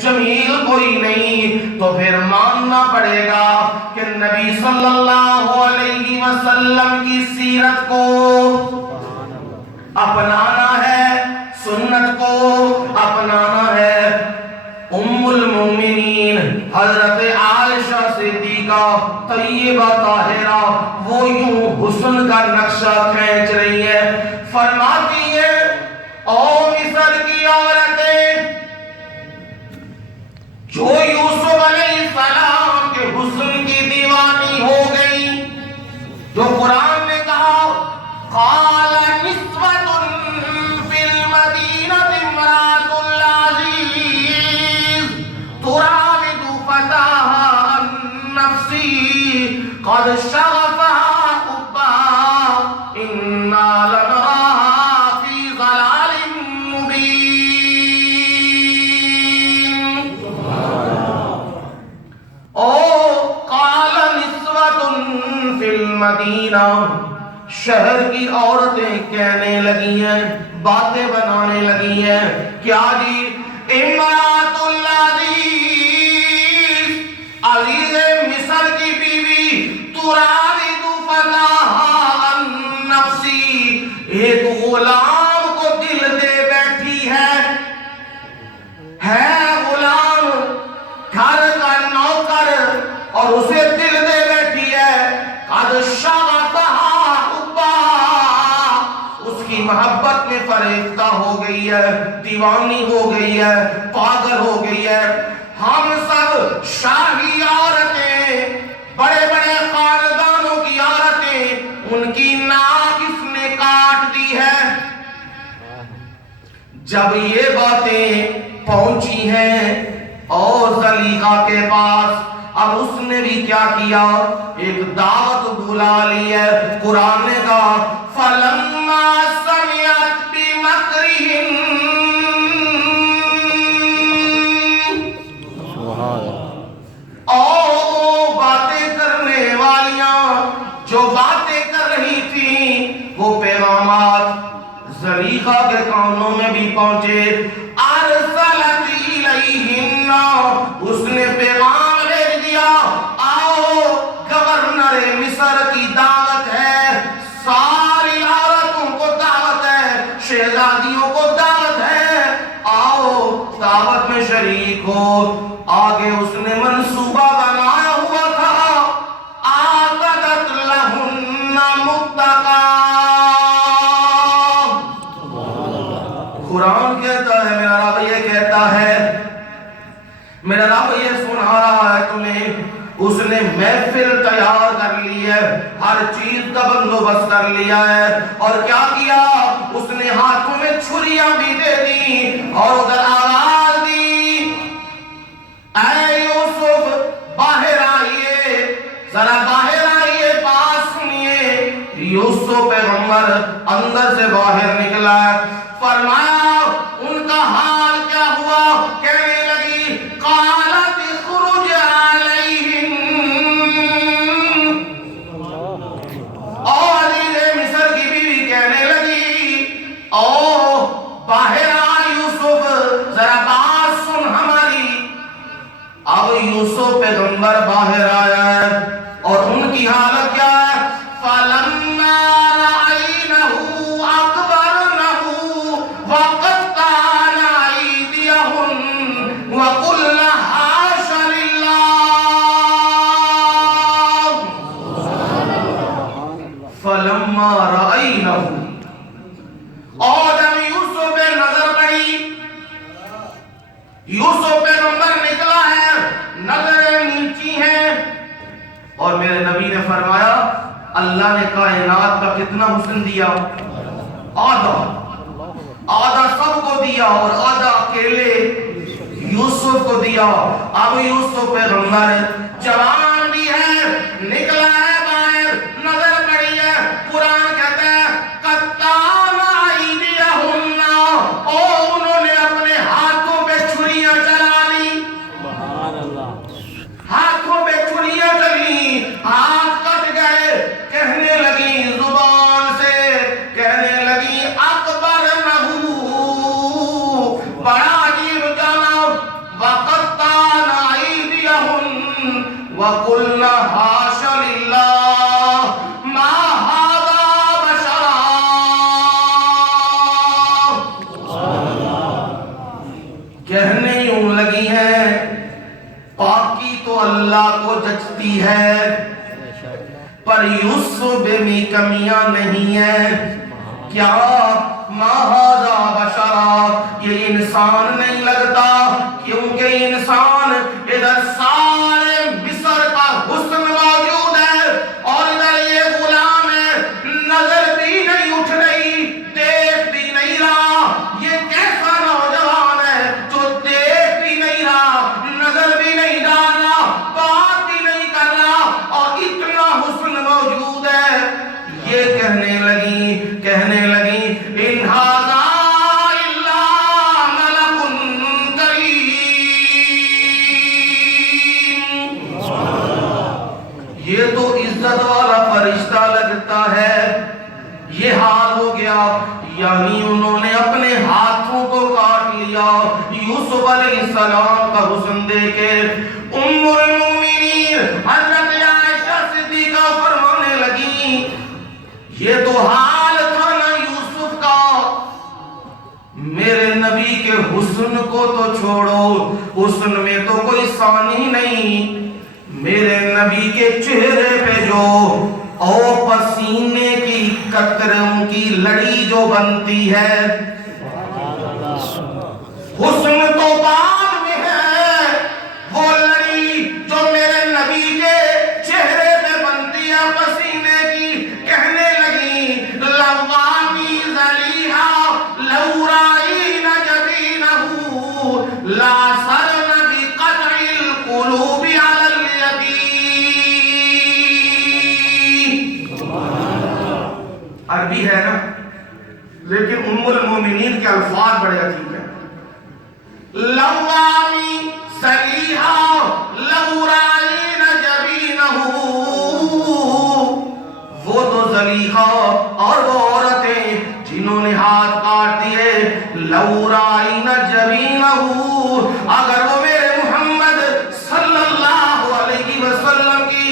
جمیل کوئی نہیں، تو پھر ماننا پڑے گا کہ نبی صلی اللہ علیہ وسلم کی سیرت کو اپنانا ہے، سنت کو اپنانا ہے۔ ام المومنین حضرت عائشہ صدیقہ طیبہ طاہرہ وہ یوں حسن کا نقشہ کھینچ رہی ہے، فرماتی ہے او مصر کی عورتیں جو یوسف علیہ السلام کے حسن کی دیوانی ہو گئی، جو قرآن نے کہا قال نسوۃ فی المدینۃ امرأۃ العزیز تراود فتاها عن نفسی قد شغفها حبا انا لنراها فی ضلال مبین۔ مدینہ شہر کی عورتیں کہنے لگی ہیں، باتیں بنانے لگی ہیں، کیا جی امرأۃ العزیز، عزیز مصر کی بیوی، تراود فتاها عن نفسی، ایک غلام کو دل دے بیٹھی ہے غلام گھر کا نوکر اور اسے دل دے بیٹھی ہے، قد شغفها حبا، اس کی محبت میں فریفتہ ہو گئی ہے، دیوانی ہو گئی ہے، پاگل ہو گئی ہے۔ ہم سب شاہی عورتیں، بڑے بڑے خاندانوں کی عورتیں، ان کی ناک اس نے کاٹ دی ہے۔ جب یہ باتیں پہنچی ہیں اور زلیخا کے پاس، اب اس نے بھی کیا کیا، ایک دعوت بلا لی ہے۔ قرآن نے کہا فَلَمَّا سَمِعَتْ بِمَكْرِهِنَّ، او باتیں کرنے والیاں جو باتیں کر رہی تھیں، وہ پیغامات زلیخا کے کانوں میں بھی پہنچے۔ ارسلت الیہن، اس نے پیغام بھیج دیا، آؤ گورنر مصر کی دعوت ہے، ساری عورتوں کو دعوت ہے، شہزادیوں کو دعوت ہے، آؤ دعوت میں شریک ہو۔ آگے اس نے منصوبہ بنایا ہوا تھا، آتت لہن متقا، قرآن کہتا ہے، میرا رب یہ کہتا ہے، میرا رب یہ سنا رہا ہے تمہیں، اس نے محفل تیار کر لی ہے، ہر چیز کا بندوبست کر لیا ہے، اور کیا کیا، اس نے ہاتھوں میں چھریاں بھی دے دی اور ادھر آواز دی، اے یوسف باہر آئیے، ذرا باہر آئیے، پاس سنیے۔ یوسف پیغمبر اندر سے باہر نکلا ہے، فرمایا ان کا حال کیا ہوا، کہنے لگی قالت اخرج علیہم، اور مصر کی بیوی کہنے لگی او باہر آ یوسف، ذرا بات سن ہماری۔ اب یوسف پیغمبر باہر آیا ہے اور ان کی حالت کیا ہے، فَلَمَّا رَأَيْنَهُ أَكْبَرْنَهُ وَقَطَّعْنَ أَيْدِيَهُنَّ وَقُلْنَ حَاشَ لِلَّهِ فَلَمَّا رَأَيْنَهُ، اور جب یوسف پہ نظر پڑی، یوسف پیغمبر نکلا ہے، نظریں نیچی ہیں، اور میرے نبی نے فرمایا اللہ نے کائنات کا کتنا حسن دیا، آدھا سب کو دیا اور آدھا اکیلے یوسف کو دیا۔ اب یوسف پیغمبر جوان بھی ہے، نکلا ہے باہر، نظر پڑی ہے، قرآن کہتا ہے قطعن ایدیہن، اور انہوں نے اپنے ہاتھوں پہ چھریاں چلا لی، ہاتھوں پہ چھریاں چلی، ہاتھ کٹ گئے، کہنے لگی زبان سے، کہنے لگی اکبر نہو، بڑا عجیب جانا، کہنے یوں لگی ہیں پاکی تو اللہ کو جچتی ہے پر یوسف میں کمیاں نہیں ہیں. کیا ماہذا بشرا یہ انسان نہیں لگتا کیونکہ انسان ادھر سارے مصر کا حسن موجود ہے اور ادھر یہ غلام ہے نظر بھی نہیں اٹھ رہی دیکھ بھی نہیں رہا. یہ کیسا نوجوان ہے جو دیکھ بھی نہیں رہا نظر بھی نہیں ڈال رہا بات بھی نہیں کر رہا اور اتنا حسن موجود ہے. یہ کہنے لگی ان ھذا الا ملک کریم. یہ تو عزت والا فرشتہ لگتا ہے. یہ حال ہو گیا یعنی انہوں نے اپنے ہاتھوں کو کاٹ لیا یوسف علیہ السلام کا حسن دیکھے. ام المؤمنین حضرت عائشہ صدیقہ فرمانے لگی یہ تو حال تھا نا یوسف کا. میرے نبی کے حسن کو تو چھوڑو حسن میں تو کوئی ثانی نہیں. میرے نبی کے چہرے پہ جو او پسینے کی قطروں کی لڑی جو بنتی ہے حسن تو بعد میں ہے وہ لڑی جو میرے نبی کے چہرے پہ بنتی ہے پسینے کی. کہنے لگی لوامی ذلیحا لو رائین جبینہو لا سرن بقطع القلوب علی الیدین. عربی ہے نا لیکن ام المومنین کے الفاظ بڑے عجیب ہیں. لوامی ذلیحا لو رائین جبینہو وہ تو زلیخا اور وہ عورتیں جنہوں نے ہاتھ کاٹ دیے لو رائین جبینہو اگر وہ میرے محمد صلی اللہ علیہ وسلم کی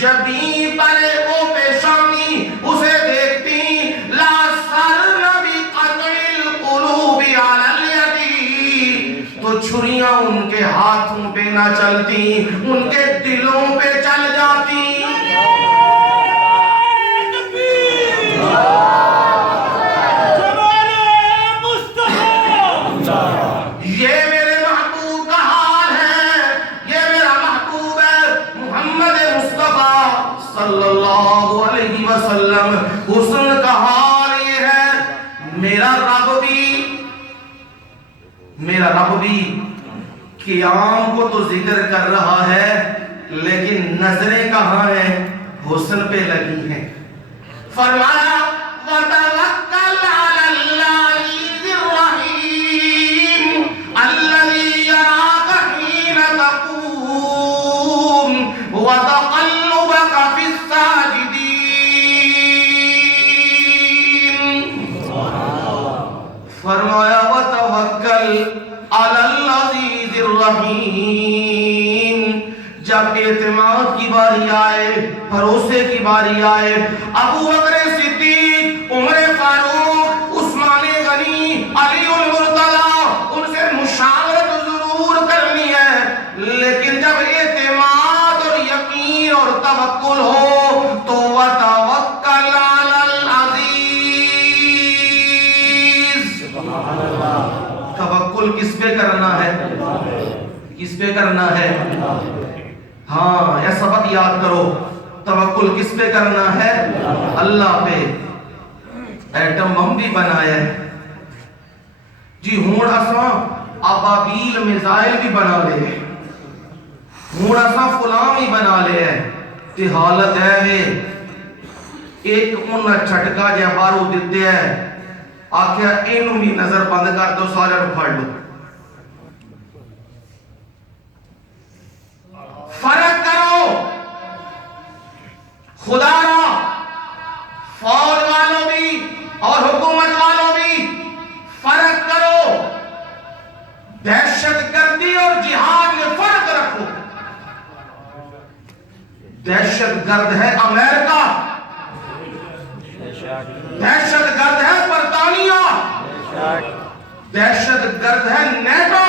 جبین پر وہ پیشانی اسے دیکھتی لا سرن بقطع القلوب علی الیدین تو چھریاں ان کے ہاتھوں پہ نہ چلتی ان کے دلوں پہ چل جاتی. یہ میرے محبوب کا حال ہے. یہ میرا محبوب ہے محمد مصطفیٰ صلی اللہ علیہ وسلم. حسن کا حال یہ ہے. میرا رب بھی قیام کو تو ذکر کر رہا ہے لیکن نظریں کہاں ہیں حسن پہ لگی ہیں. فرمایا وَتَوَكَّلْ عَلَى الْعَزِيزِ الرَّحِيمِ الَّذِي يَرَاكَ حِينَ تَقُومُ وَتَقَلُّبَكَ فِي السَّاجِدِينَ. فرمایا وَتَوَكَّلْ عَلَى الْعَزِيزِ الرَّحِيمِ. جب اعتماد کی باری آئے بھروسے کی باری آئے ابو بکر صدیق عمر فاروق عثمان غنی علی المرتضی ان سے مشاورت ضرور کرنی ہے لیکن جب اعتماد اور یقین اور توکل ہو تو وتوکل علی العزیز. توکل کس پہ کرنا ہے کس پہ کرنا ہے. ہاں یہ سبق یاد کرو توکل کس پہ کرنا ہے اللہ پہ. ایٹم بم بھی بنایا ہے جی ہون اساں ابابیل میزائل بھی بنا لے ہون اساں فلاں بھی بنا لے ہے تے حالت ہے وے ایک انہاں چھٹکا جا بارو دیتے ہے آکھیا اینوں بھی نظر بند کر دو سارے نوں پھڑ لو. فرق کرو خدا را فوج والوں بھی اور حکومت والوں بھی فرق کرو. دہشت گردی اور جہاد میں فرق رکھو. دہشت گرد ہے امریکہ دہشت گرد ہے برطانیہ دہشت گرد ہے نیٹو